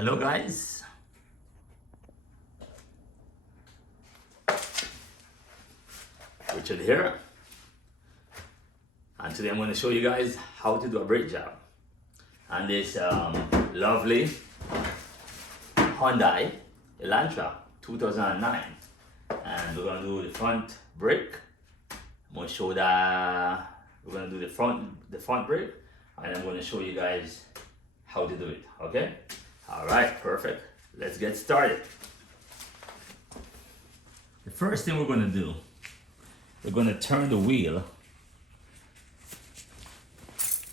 Hello guys, Richard here, and today I'm going to show you guys how to do a brake job on this lovely Hyundai Elantra 2009, and we're going to do the front brake. I'm going to show that we're going to do the front brake, and I'm going to show you guys how to do it. Okay, all right, perfect. Let's get started. The first thing we're going to do, we're going to turn the wheel.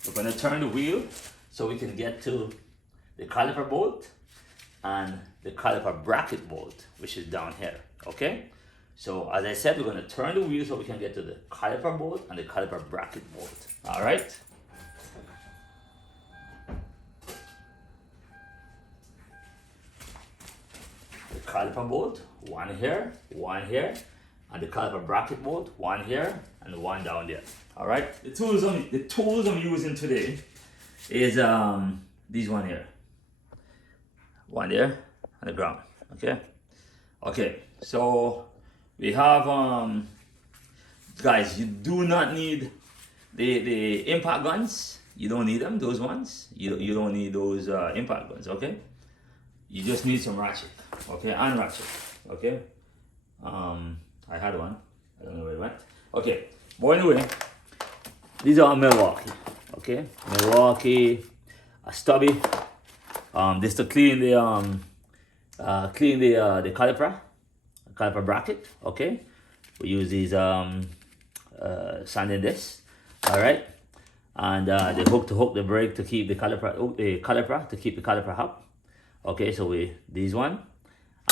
We're going to turn the wheel so we can get to the caliper bolt and the caliper bracket bolt, which is down here. Okay, so as I said, we're going to turn the wheel so we can get to the caliper bolt and the caliper bracket bolt. All right. The caliper bolt, one here, and the caliper bracket bolt, one here and one down there. All right. The tools I'm using today is these one here, one there, and the ground. Okay. Okay. So we have guys, you do not need the impact guns. You don't need them. Those ones. You don't need those impact guns. Okay. You just need some ratchet. Okay, and ratchet. Okay. I had one. I don't know where it went. Okay. But anyway, these are Milwaukee. Okay, Milwaukee, a stubby. This to clean the caliper bracket. Okay, we use these sanding this. All right, and the hook to hook the brake to keep the caliper to keep the caliper up. Okay, so these one,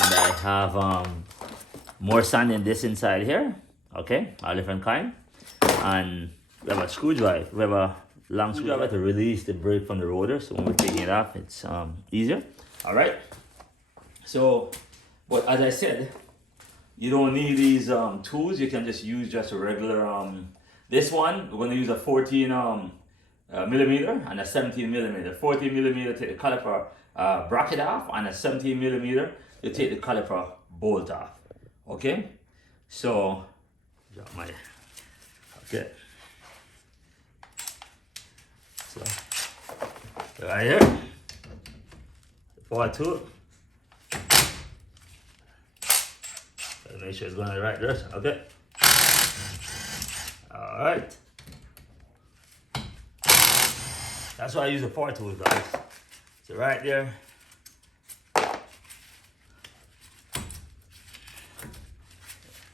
and I have more sanding this inside here. Okay, all different kind, and we have a screwdriver. We have a long screwdriver to release the brake from the rotor. So when we're taking it off, it's easier. All right. So, but as I said, you don't need these tools. You can just use just a regular. This one we're going to use a 14 millimeter and a 17 millimeter. 14 millimeter take the caliper bracket off, and a 17 millimeter to take the caliper bolt off. Okay, so okay, so right here, part two. Make sure it's going in the right direction. Okay, all right. That's why I use the power tool, guys. So right there.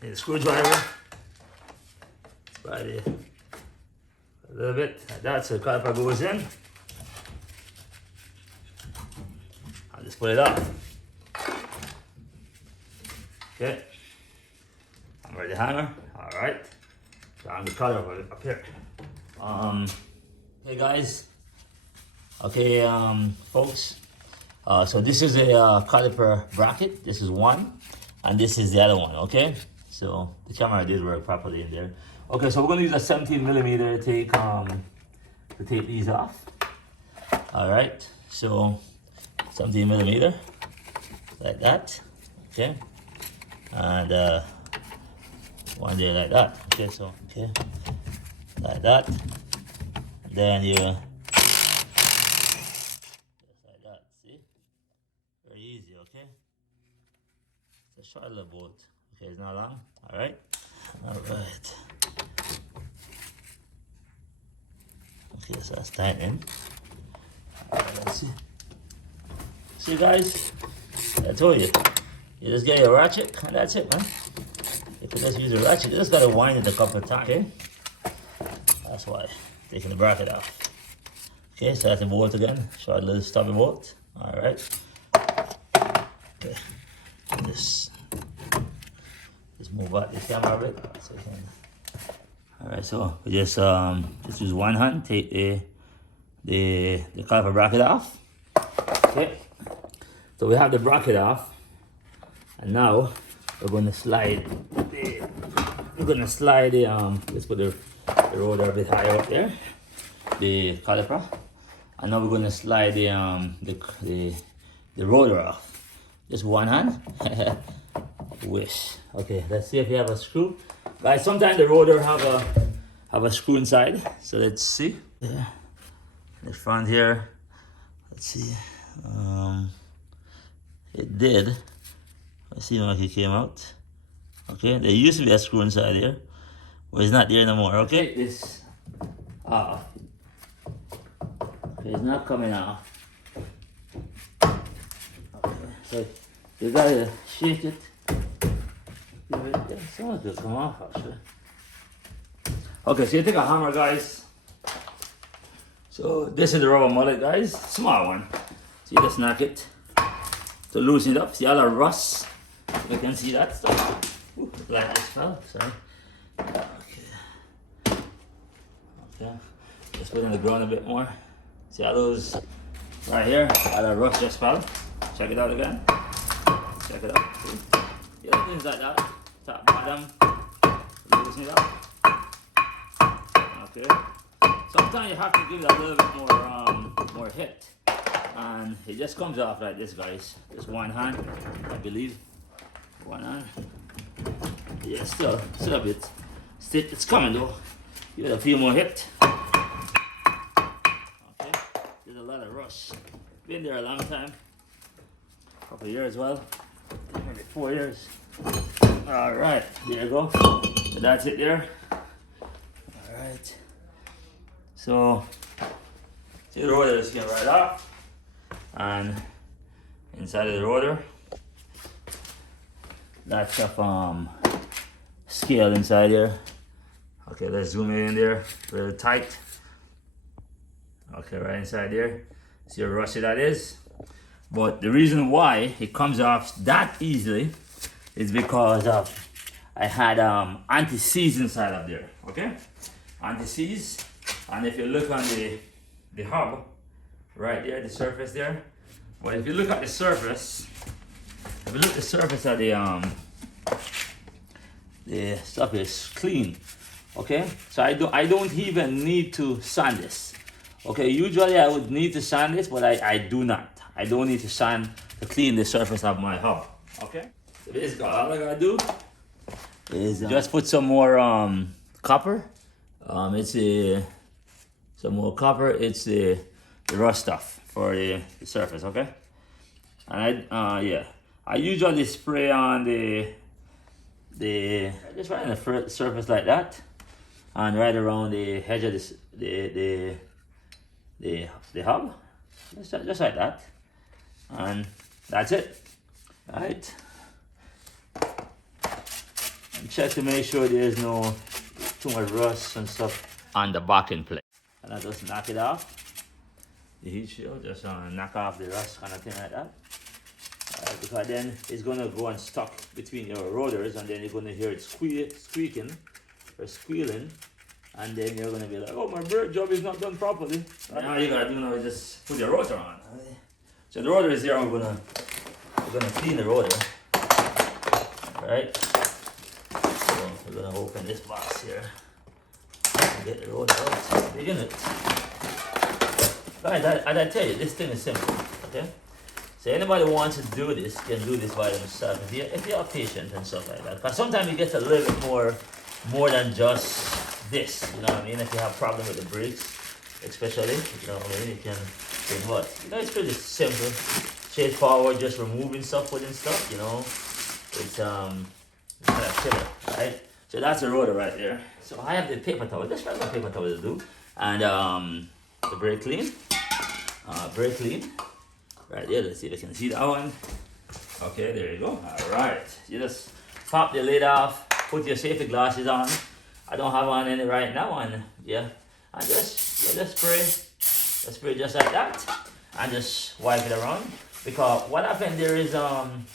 Need a screwdriver. Right there. A little bit like that, so the caliper goes in. I'll just put it up. Okay. I'm ready to hanger. Alright. So I'm the caliper up here. Hey guys. Okay, folks. So this is a caliper bracket. This is one, and this is the other one. Okay. So the camera did work properly in there. Okay, so we're gonna use a 17 millimeter to take these off. All right. So 17 millimeter, like that. Okay. And one there like that. Okay. So okay, like that. Then you. Easy, okay? It's a short little bolt. Okay, it's not long. Alright. Alright. Okay, so that's tightening. Alright, let's see. See guys? I told you. You just get your ratchet and that's it, man. You can just use a ratchet. You just gotta wind it a couple of times, okay? That's why. Taking the bracket off. Okay, so that's the bolt again. Short little stubby bolt. Alright. Okay. Just move out the camera a bit so you can. All right, so we just use one hand, take the caliper bracket off. Okay, so we have the bracket off, and now we're going to slide the let's put the rotor a bit higher up there, the caliper, and now we're going to slide the the rotor off. Just one hand. Wish. Okay, let's see if we have a screw. Guys, sometimes the rotor have a screw inside. So let's see. Yeah. The front here. Let's see. It did. Let's see how it came out. Okay, there used to be a screw inside here, but it's not there no more. Okay, this off. Okay, it's not coming off. Okay, so you gotta shake it. Some of it come off actually. Okay, so you take a hammer, guys. So this is the rubber mullet, guys. Small one. So you just knock it to loosen it up. See all the rust? You can see that stuff. Ooh, like this fell. Sorry. Okay. Okay. Just put it in the ground a bit more. See all those right here? All the rust just fell. Check it out again. Check it out. See? Yeah, things like that. Top, bottom. Loosen it up. Okay. Sometimes you have to give it a little bit more hit, and it just comes off like this, guys. Just one hand, I believe. One hand. Yeah, still a bit. It's coming though. Give it a few more hit. Okay. There's a lot of rust. Been there a long time. Couple of years, well, maybe 4 years. All right, there you go. So that's it there. All right. So, see the rotor is getting right off, and inside of the rotor, lots of scale inside here. Okay, let's zoom in there, really tight. Okay, right inside there. See how rusty that is? But the reason why it comes off that easily is because of I had anti-seize inside of there. Okay, anti-seize. And if you look on the hub, right there, the surface there. But if you look at the surface, if you look at the surface of the stuff is clean. Okay, so I don't even need to sand this. Okay, usually I would need to sand this, but I do not. I don't need to sand to clean the surface of my hub. Okay, so this guy, all I gotta do is just put some more copper. Some more copper. It's the rust stuff for the surface. Okay, and I usually spray on the just right on the surface like that, and right around the edge of this the hub, just like that, and that's it. All right, and check to make sure there's no too much rust and stuff on the backing plate. And I just knock it off. The heat shield, just knock off the rust kind of thing like that. Because then it's gonna go and stuck between your rotors, and then you're gonna hear it squeaking or squealing, and then you're gonna be like, oh, my brake job is not done properly. And all you gotta do now is just put your rotor on. So the rotor is there. We're gonna clean the rotor. Right? So we're gonna open this box here. Get the rotor out. Begin it. Guys, as I tell you, this thing is simple. Okay? So anybody who wants to do this can do this by themselves if you are patient and stuff like that. Because sometimes it gets a little bit more than just this. You know what I mean? If you have problem with the brakes, especially, you know what I mean, you can do what? You know, it's pretty simple, straightforward, just removing stuff, putting stuff, you know. It's kind of killer, right? So that's the rotor right there. So I have the paper towel, just regular paper towel to do. And the brake clean. Brake clean. Right there, let's see if you can see that one. Okay, there you go. Alright. You just pop the lid off, put your safety glasses on. I don't have on any right now, and yeah. And just spray just like that. And just wipe it around. Because what happened there is some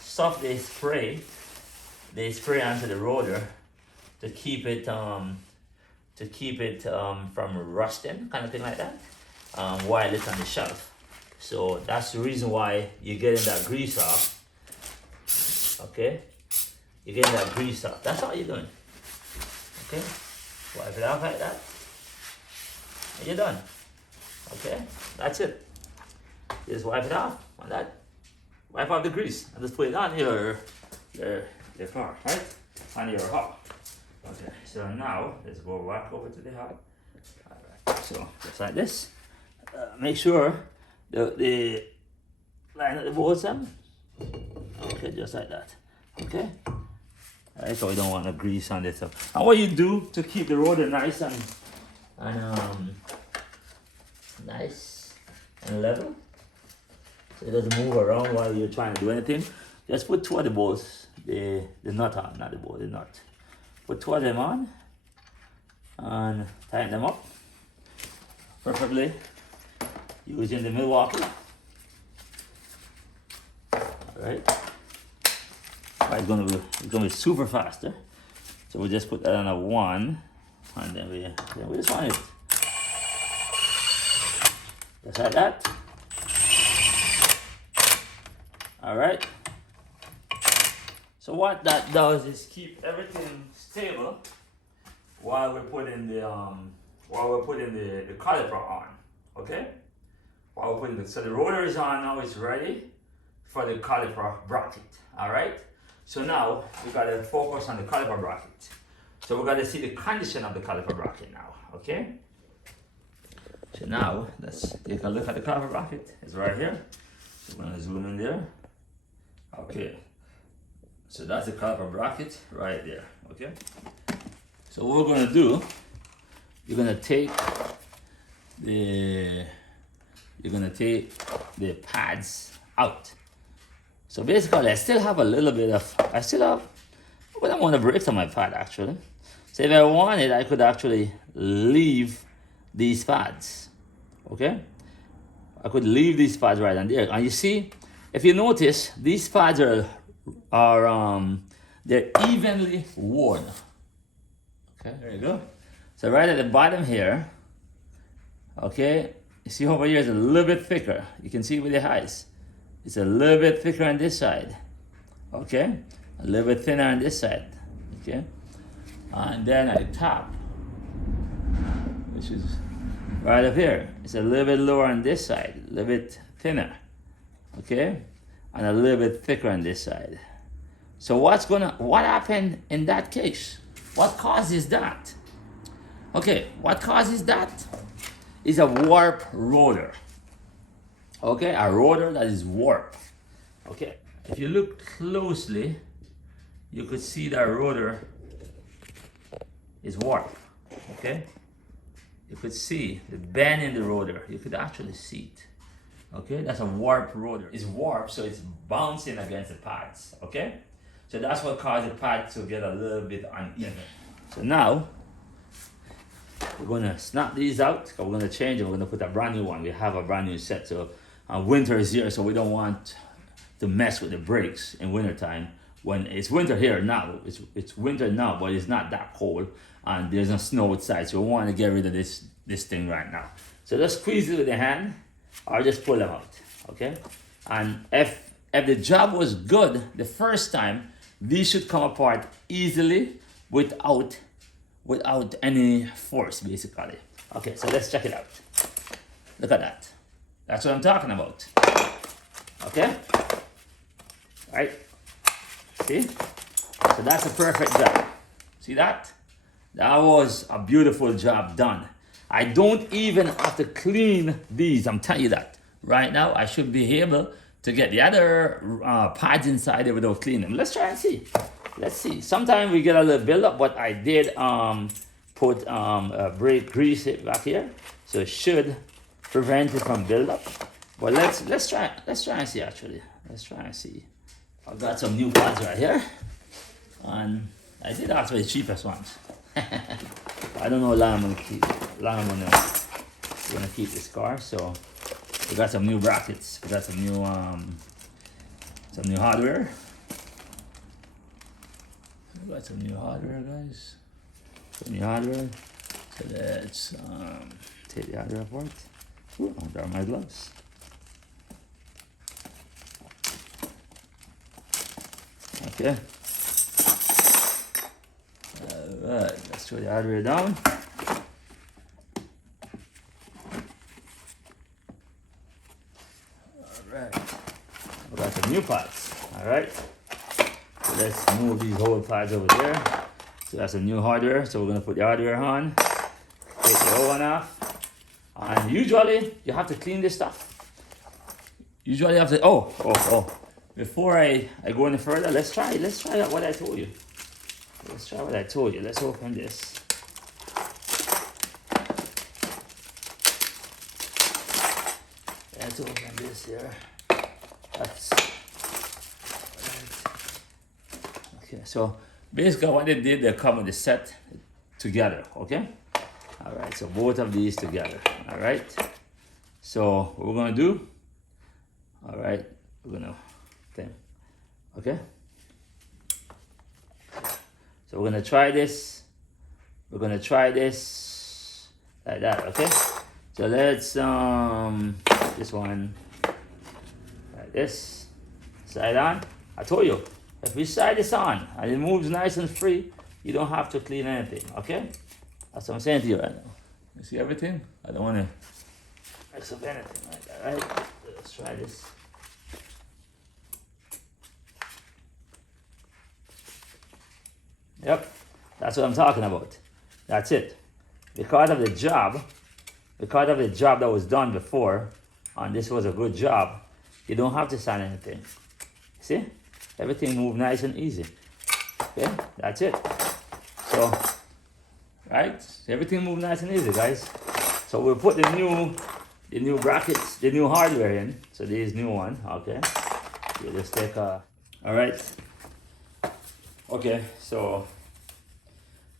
stuff they spray onto the rotor to keep it from rusting, kind of thing like that, while it's on the shelf. So that's the reason why you're getting that grease off. Okay, you're getting that grease off. That's all you're doing. Okay, wipe it off like that, and you're done. Okay, that's it. just wipe it off on that. Wipe off the grease and just put it on your car, right? On your hub. Okay, so now let's go back over to the hub. Alright, so just like this. Make sure the line of the bolts on. Okay, just like that. Okay. Alright, so we don't want to grease on this stuff. And what you do to keep the rotor nice and nice and level, so it doesn't move around while you're trying to do anything, just put two of the bolts, the nut on, not the bolt, the nut. Put two of them on and tighten them up perfectly using the Milwaukee. Alright. It's gonna be super faster. So we just put that on a 1 and then we just want it. Just like that. Alright. So what that does is keep everything stable while we're putting the caliper on. Okay? While we're putting so the rotor is on now, it's ready for the caliper bracket. Alright? So now we gotta focus on the caliper bracket. So we gotta see the condition of the caliper bracket now, okay? So now let's take a look at the caliper bracket. It's right here. So we're gonna zoom in there. Okay. So that's the caliper bracket right there, okay? So what we're gonna do, you're gonna take the pads out. So basically, I still have a little bit of, but I want to break on my pad actually. So if I wanted, I could actually leave these pads, okay? I could leave these pads right on there. And you see, if you notice, these pads are they're evenly worn. Okay, there you go. So right at the bottom here, okay, you see over here is a little bit thicker. You can see with your eyes. It's a little bit thicker on this side, okay? A little bit thinner on this side, okay? And then at the top, which is right up here, it's a little bit lower on this side, a little bit thinner, okay? And a little bit thicker on this side. So what happened in that case? What causes that? Okay, what causes that is a warp rotor. Okay, a rotor that is warped. Okay, if you look closely, you could see that rotor is warped. Okay, you could see the bend in the rotor. You could actually see it. Okay, that's a warped rotor. It's warped, so it's bouncing against the pads. Okay, so that's what caused the pad to get a little bit uneven. So now we're gonna snap these out. We're gonna change it. We're gonna put a brand new one. We have a brand new set. So winter is here, so we don't want to mess with the brakes in winter time. When it's winter here now, it's winter now, but it's not that cold, and there's no snow outside. So we want to get rid of this thing right now. So just squeeze it with the hand, or just pull them out. Okay. And if the job was good the first time, these should come apart easily without any force, basically. Okay, so let's check it out. Look at that. That's what I'm talking about. Okay? Right? See? So that's a perfect job. See that? That was a beautiful job done. I don't even have to clean these, I'm telling you that. Right now, I should be able to get the other pads inside there without cleaning them. Let's try and see. Let's see. Sometimes we get a little buildup, but I did put brake grease back here, so it should prevent it from buildup. But let's try and see actually. Let's try and see. I've got some new pads right here, and I did ask for the cheapest ones. I don't know how long I'm gonna keep this car. So we got some new brackets. We got some new hardware. We got some new hardware, guys. Some new hardware. So let's take the hardware apart. Ooh, there are my gloves. Okay. Alright, let's throw the hardware down. we got some new pads. All right. So let's move these old pads over there. So that's some new hardware. So we're gonna put the hardware on. Take the old one off. And usually you have to clean this stuff. Usually you have to. Oh. Before I go any further, let's try what I told you. Let's try what I told you. Let's open this. Let's open this here. That's okay. So basically, what they did, they come with the set together. Okay. All right. So both of these together. All right. So what we're gonna do? All right. We're gonna thing. Okay. So we're gonna try this. We're gonna try this like that. Okay. So let's this one like this. Side on. I told you, if we side this on and it moves nice and free, you don't have to clean anything. Okay. That's what I'm saying to you right now. You see everything? I don't want to mess up anything like that. Right. Let's try this. Yep, that's what I'm talking about. That's it. Because of the job that was done before, and this was a good job, you don't have to sand anything. See? Everything moved nice and easy. Okay, that's it. So, right? Everything moved nice and easy, guys. So we'll put the new brackets, the new hardware in. So this new one, okay. We'll just take a, all right. Okay, so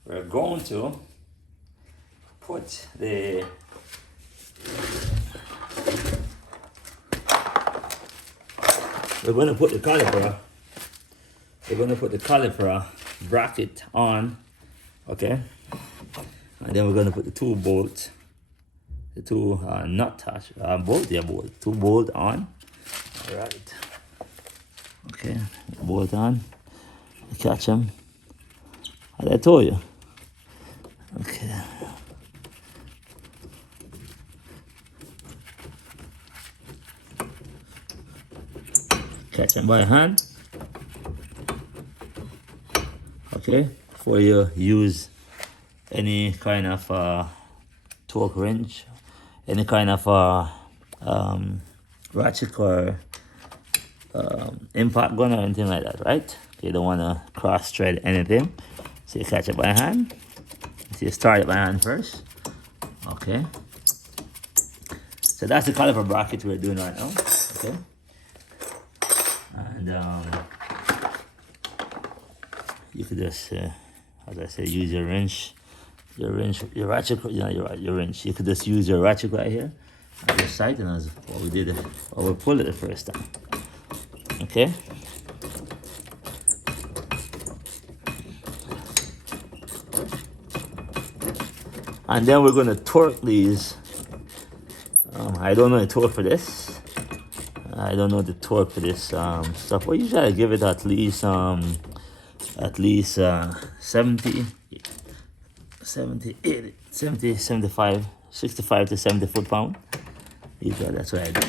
we're going to put the caliper. We're going to put the caliper bracket on, okay, and then we're going to put the two bolts, the two two bolt on. All right. Okay, bolt on. Catch them. As I told you. Okay. Catch them by hand. Okay. Before you use any kind of torque wrench, any kind of ratchet or impact gun or anything like that, right? You don't want to cross thread anything, so you catch it by hand. So you start it by hand first. Okay. So that's the caliper bracket we're doing right now. Okay. And you could just, as I say, use your wrench, your ratchet, your wrench. You could just use your ratchet right here and just tighten as what we did, or we pulled it the first time. Okay. And then we're going to torque these. I don't know the torque for this. I don't know the torque for this stuff. Well, usually I give it at least 70, 80, 70, 75, 65 to 70 foot-pound. Usually that's what I do.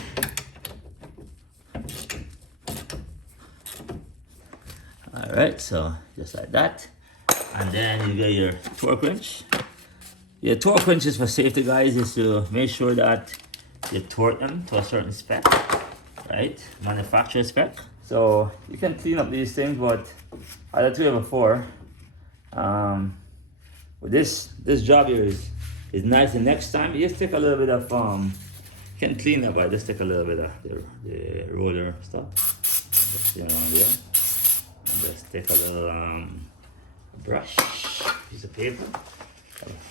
All right, so just like that. And then you get your torque wrench. Your torque wrench is for safety, guys, is to make sure that you torque them to a certain spec, right? Manufacturer spec. So you can clean up these things, but as I told you before, with this job here is nice. And next time, you just take a little bit of you can clean up by just take a little bit of the roller stuff, just around there, and just take a little brush, piece of paper.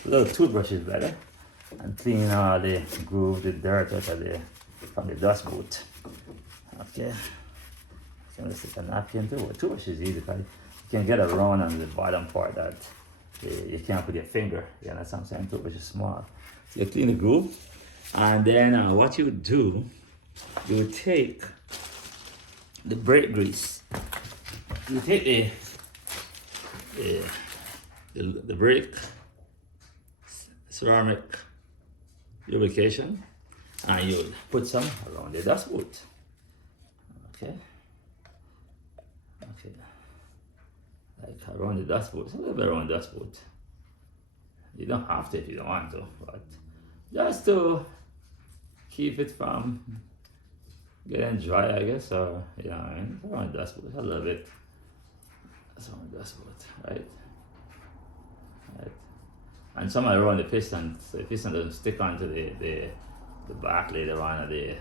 A little toothbrush is better, and clean all the groove, the dirt out of from the dust boot. Okay, so let's take a napkin too. A toothbrush is easy because you can get around on the bottom part that you can't put your finger. You understand what I'm saying? Toothbrush is small. So you clean the groove, and then what you would do, you would take the brake grease. You take the brake ceramic lubrication, and you put some around the dust boot. Okay. Okay. Like around the dashboard, it's a little bit around the dashboard. You don't have to if you don't want to, but just to keep it from getting dry, I guess, or you know what I mean? Around the dashboard, a little bit. That's around the dashboard, right? Right. And some are around the piston, so the piston doesn't stick onto the back later on, or the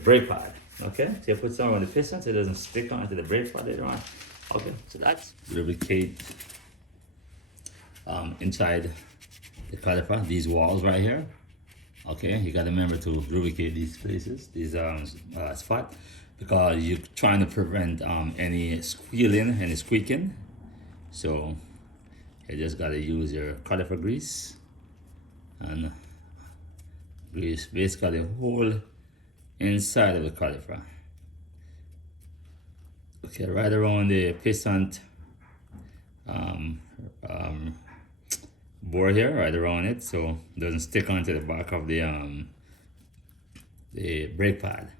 brake pad. Okay, so you put some on the piston so it doesn't stick onto the brake pad later on. Okay, so that's lubricate inside the caliper, these walls right here. Okay, you gotta remember to lubricate these places, these spot, because you're trying to prevent any squealing, any squeaking. So you just gotta use your caliper grease and grease basically the whole inside of the caliper. Okay, right around the piston bore here, right around it, so it doesn't stick onto the back of the brake pad.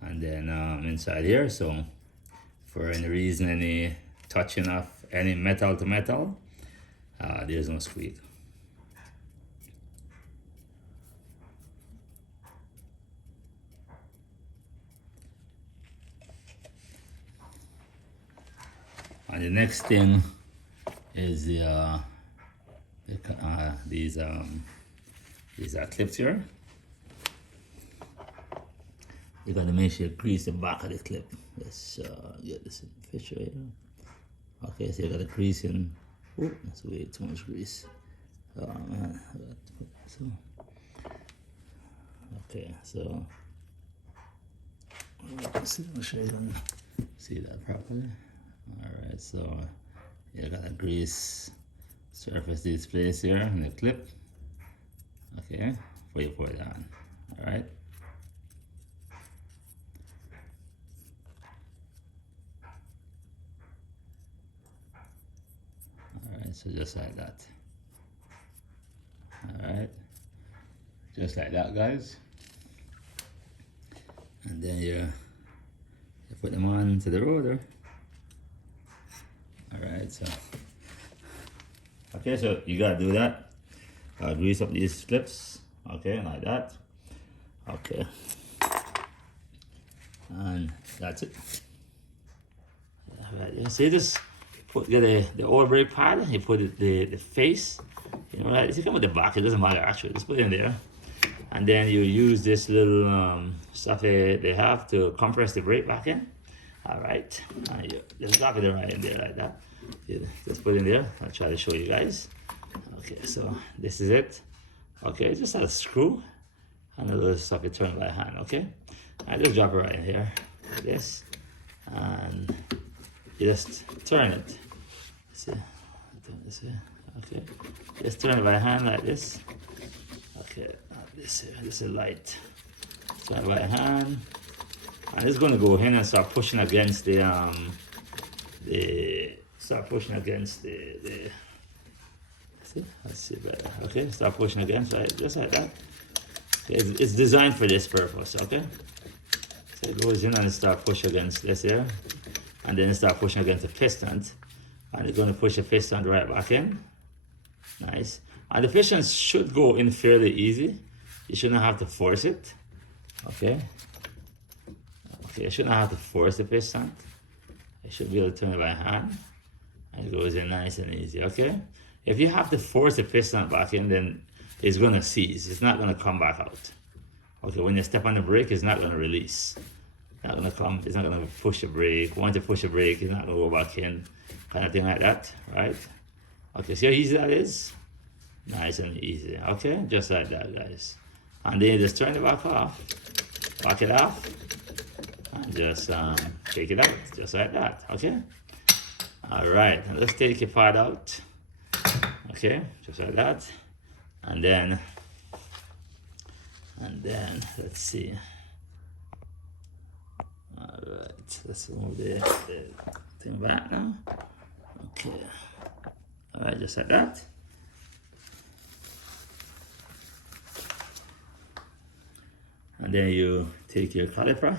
And then inside here, so for any reason, any touching of any metal to metal, there's no squeak. And the next thing is these clips here. You gotta make sure you grease the back of the clip. Let's get this in the picture here. Okay, so you gotta grease in. Oh, that's way too much grease. Oh man, okay, so let's see, I'll show you can see that properly. Alright, so you gotta grease surface this place here in the clip. Okay, before you put it on. Alright. Alright, so just like that. Alright. Just like that, guys. And then you put them on to the rotor. Alright, so okay, so you gotta do that. Grease up these clips, okay, like that. Okay, and that's it. Alright, you see this? Get the oil brake pad. You put it the face. You know, right? If you come with the back, it doesn't matter actually. Just put it in there, and then you use this little stuff they have to compress the brake back in. All right, you just drop it right in there like that. You just put it in there. I'll try to show you guys. Okay, so this is it. Okay, just a screw and a little stuff you turn by hand. Okay, I just drop it right in here like this, and you just turn it. See, this here. Okay, just turn it by hand like this. Okay, this here. This is light. Turn it by hand. And it's going to go in and start pushing against the see, let's see better. Okay, start pushing against, right, just like that. Okay, it's designed for this purpose. Okay, so it goes in and it start pushing against this here, and then it start pushing against the piston, and it's going to push the piston right back in. Nice. And the piston should go in fairly easy. You shouldn't have to force it. Okay. Okay, you shouldn't have to force the piston. You should be able to turn it by hand, and it goes in nice and easy. Okay. If you have to force the piston back in, then it's going to seize. It's not going to come back out. Okay, when you step on the brake, it's not going to release. It's not going to come. It's not going to push the brake. Once you push the brake, it's not going to go back in, kind of thing like that, right? Okay, see how easy that is? Nice and easy. Okay, just like that, guys. And then you just turn it back off, back it off, and just take it out, just like that. Okay. All right, and let's take your pad out. Okay, just like that, and then let's see. All right, let's move the thing back now. Okay, all right, just like that. And And then you take your caliper,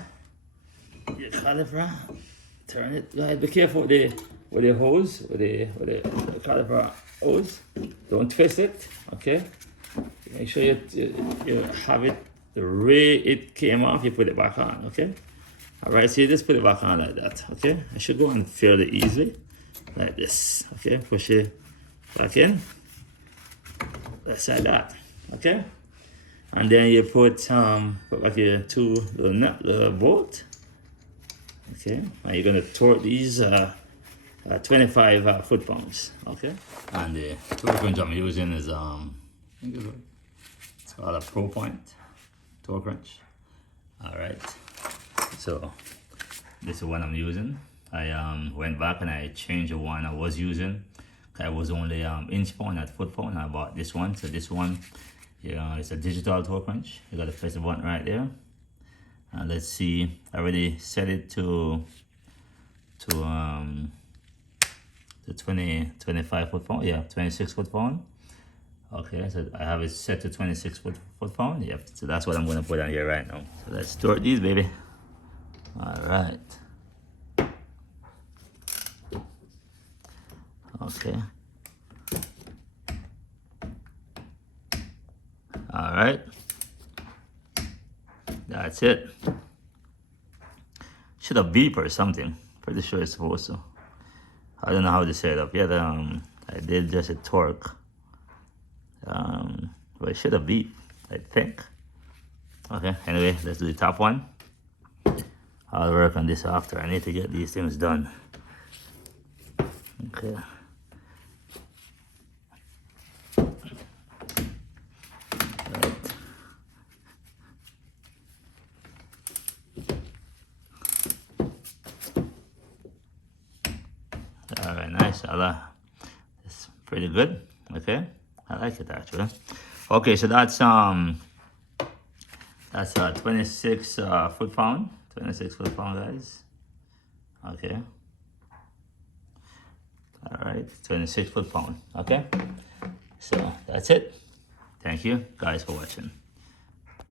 turn it. Guys, be careful with the hose, with the caliper hose. Don't twist it, okay? Make sure you have it the way it came off. You put it back on, okay? All right, so you just put it back on like that, okay? I should go on fairly easily, like this, okay? Push it back in, just like that, okay? And then you put back your two little bolt, okay? And you're gonna torque these 25 foot-pounds, okay? And the torque wrench I'm using is it's called a Pro Point torque wrench. All right, so this is what I'm using. I went back and I changed the one I was using. I was only inch pound, not foot pound. I bought this one. So this one, it's a digital torque wrench. You gotta press the button right there. And let's see, I already set it to 25 foot pound. Yeah, 26 foot pound. Okay, so I have it set to 26 foot pound. Yep, so that's what I'm gonna put on here right now. So let's torque these, baby. All right. Okay. All right. That's it. Should have beep or something. Pretty sure it's supposed to. I don't know how to set it up yet. I did just a torque. But it should have beep, I think. Okay, anyway, let's do the top one. I'll work on this after. I need to get these things done. Okay. Right. All right, nice. It's pretty good. Okay, I like it actually. Okay, so that's 26 foot pound. 26 foot pound, guys. Okay. All right, 26 foot pound. Okay. So that's it. Thank you guys for watching.